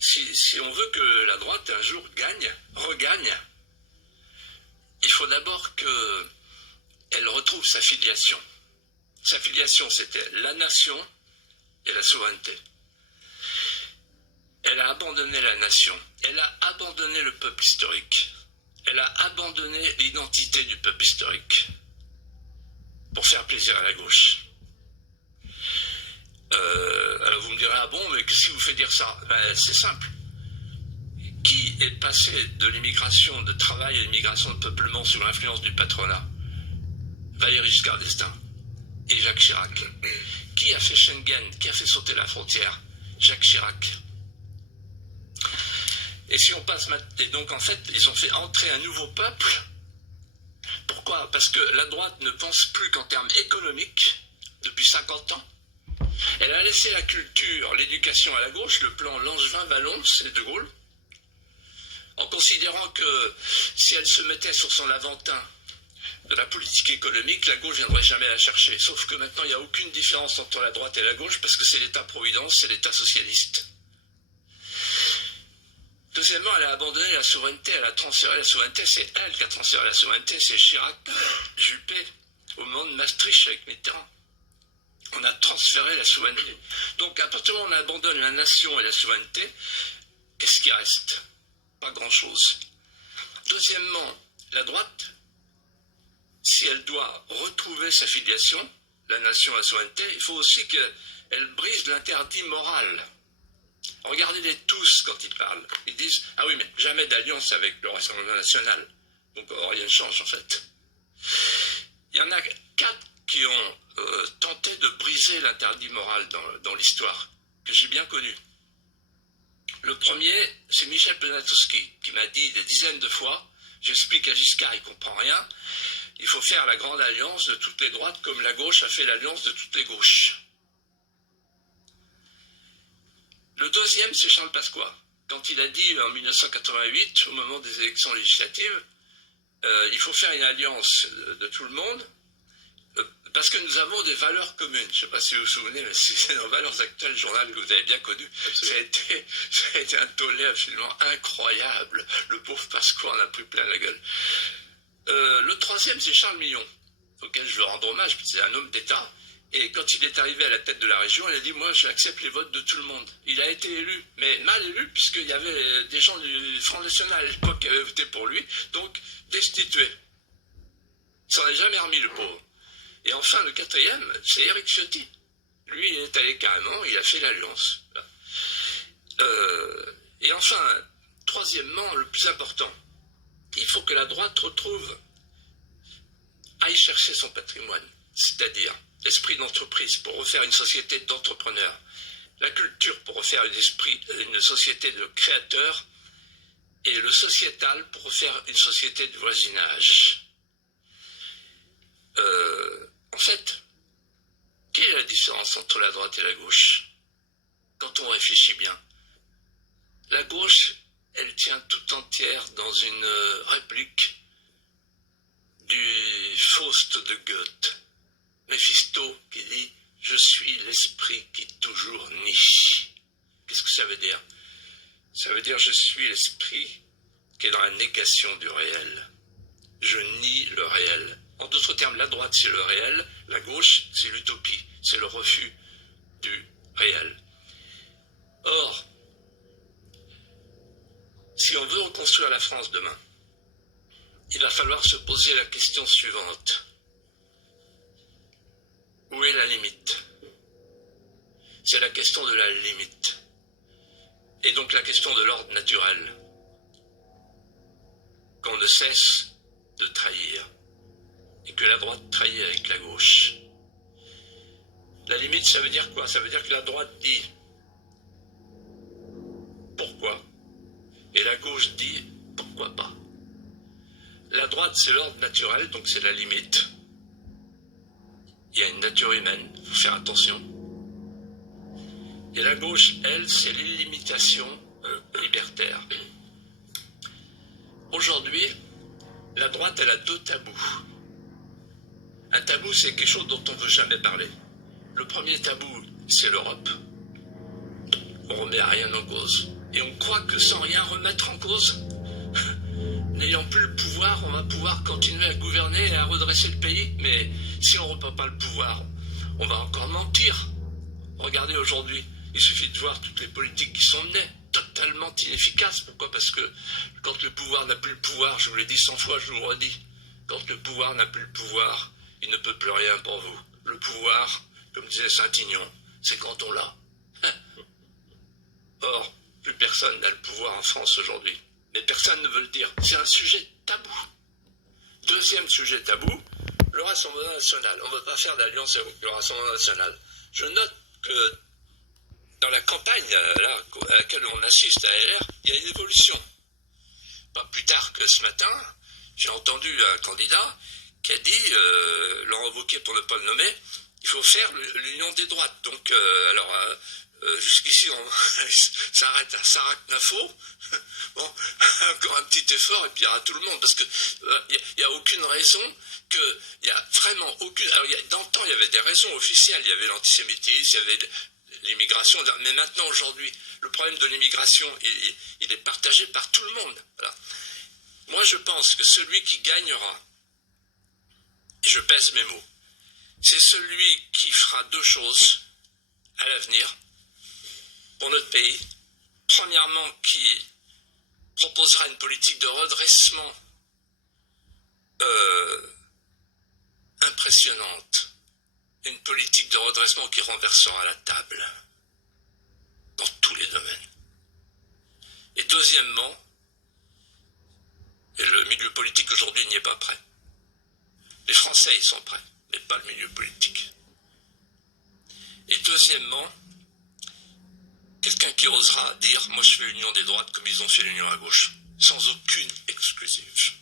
si on veut que la droite un jour regagne, il faut d'abord qu'elle retrouve sa filiation. Sa filiation, c'était la nation et la souveraineté. Elle a abandonné la nation, elle a abandonné le peuple historique, elle a abandonné l'identité du peuple historique pour faire plaisir à la gauche. Alors vous me direz, ah bon, mais qu'est-ce qui vous fait dire ça? Ben, c'est simple. Qui est passé de l'immigration de travail à l'immigration de peuplement sous l'influence du patronat? Valéry Giscard d'Estaing et Jacques Chirac. Qui a fait Schengen? Qui a fait sauter la frontière? Jacques Chirac. Et si on passe maintenant, et donc en fait, ils ont fait entrer un nouveau peuple. Pourquoi? Parce que la droite ne pense plus qu'en termes économiques depuis 50 ans. Elle a laissé la culture, l'éducation à la gauche, le plan Langevin-Vallon, c'est De Gaulle, en considérant que si elle se mettait sur son aventin de la politique économique, la gauche ne viendrait jamais la chercher. Sauf que maintenant, il n'y a aucune différence entre la droite et la gauche, parce que c'est l'État-providence, c'est l'État socialiste. Deuxièmement, elle a abandonné la souveraineté, elle a transféré la souveraineté, c'est elle qui a transféré la souveraineté, c'est Chirac, Juppé, au moment de Maastricht avec Mitterrand. On a transféré la souveraineté. Donc à partir du moment où on abandonne la nation et la souveraineté, qu'est-ce qui reste? Pas grand-chose. Deuxièmement, la droite, si elle doit retrouver sa filiation, la nation et la souveraineté, il faut aussi qu'elle brise l'interdit moral. Regardez-les tous quand ils parlent. Ils disent « Ah oui, mais jamais d'alliance avec le Rassemblement national. » Donc rien ne change en fait. Il y en a 4 qui ont tenté de briser l'interdit moral dans l'histoire, que j'ai bien connu. Le premier, c'est Michel Poniatowski, qui m'a dit des dizaines de fois, j'explique à Giscard, il ne comprend rien, il faut faire la grande alliance de toutes les droites comme la gauche a fait l'alliance de toutes les gauches. Le deuxième, c'est Charles Pasqua. Quand il a dit en 1988, au moment des élections législatives, il faut faire une alliance de tout le monde, parce que nous avons des valeurs communes. Je ne sais pas si vous vous souvenez, mais c'est nos valeurs actuelles, le journal que vous avez bien connu. Ça a été un tollé absolument incroyable. Le pauvre Pasqua en a pris plein la gueule. Le troisième, c'est Charles Millon, auquel je veux rendre hommage, parce que c'est un homme d'État. Et quand il est arrivé à la tête de la région, il a dit « Moi, j'accepte les votes de tout le monde ». Il a été élu, mais mal élu, puisqu'il y avait des gens du Front National à l'époque qui avaient voté pour lui, donc destitué. Il s'en est jamais remis, le pauvre. Et enfin, le quatrième, c'est Éric Ciotti. Lui, il est allé carrément, il a fait l'alliance. Et enfin, troisièmement, le plus important, il faut que la droite aille chercher son patrimoine, c'est-à-dire l'esprit d'entreprise pour refaire une société d'entrepreneurs, la culture pour refaire une société de créateurs, et le sociétal pour refaire une société de voisinage. En fait, quelle est la différence entre la droite et la gauche? Quand on réfléchit bien, la gauche, elle tient tout entière dans une réplique du Faust de Goethe. Méphisto qui dit « Je suis l'esprit qui toujours nie ». Qu'est-ce que ça veut dire? Ça veut dire « Je suis l'esprit qui est dans la négation du réel. Je nie le réel ». En d'autres termes, la droite c'est le réel, la gauche c'est l'utopie, c'est le refus du réel. Or, si on veut reconstruire la France demain, il va falloir se poser la question suivante. Où est la limite? C'est la question de la limite. Et donc la question de l'ordre naturel. Qu'on ne cesse de trahir. Et que la droite trahit avec la gauche. La limite, ça veut dire quoi? Ça veut dire que la droite dit pourquoi? Et la gauche dit pourquoi pas? La droite, c'est l'ordre naturel, donc c'est la limite. Il y a une nature humaine, il faut faire attention. Et la gauche, elle, c'est l'illimitation libertaire. Aujourd'hui, la droite, elle a 2 tabous. Un tabou, c'est quelque chose dont on ne veut jamais parler. Le premier tabou, c'est l'Europe. On ne remet rien en cause. Et on croit que sans rien remettre en cause, n'ayant plus le pouvoir, on va pouvoir continuer à gouverner et à redresser le pays. Mais si on ne reprend pas le pouvoir, on va encore mentir. Regardez aujourd'hui, il suffit de voir toutes les politiques qui sont menées, totalement inefficaces. Pourquoi? Parce que quand le pouvoir n'a plus le pouvoir, je vous l'ai dit 100 fois, je vous le redis, quand le pouvoir n'a plus le pouvoir, il ne peut plus rien pour vous. Le pouvoir, comme disait Saint-Aignan, c'est quand on l'a. Or, plus personne n'a le pouvoir en France aujourd'hui. Mais personne ne veut le dire. C'est un sujet tabou. Deuxième sujet tabou, le Rassemblement national. On ne veut pas faire d'alliance avec le Rassemblement national. Je note que dans la campagne là, à laquelle on assiste à LR, il y a une évolution. Pas plus tard que ce matin, j'ai entendu un candidat qui a dit, Laurent Wauquiez pour ne pas le nommer, il faut faire l'union des droites. Donc, jusqu'ici, on s'arrête à Sarac-Nafo. Bon, encore un petit effort et puis il y aura tout le monde. Parce qu'il n'y a aucune raison que... Il n'y a vraiment aucune... Alors, dans le temps, il y avait des raisons officielles. Il y avait l'antisémitisme, il y avait l'immigration. Mais maintenant, aujourd'hui, le problème de l'immigration, il est partagé par tout le monde. Voilà. Moi, je pense que celui qui gagnera, et je pèse mes mots, c'est celui qui fera deux choses à l'avenir pour notre pays. Premièrement, qui proposera une politique de redressement impressionnante, une politique de redressement qui renversera la table dans tous les domaines. Et deuxièmement, et le milieu politique aujourd'hui n'y est pas prêt. Les Français y sont prêts, mais pas le milieu politique. Et deuxièmement, quelqu'un qui osera dire « moi je fais l'union des droites comme ils ont fait l'union à gauche », sans aucune exclusive.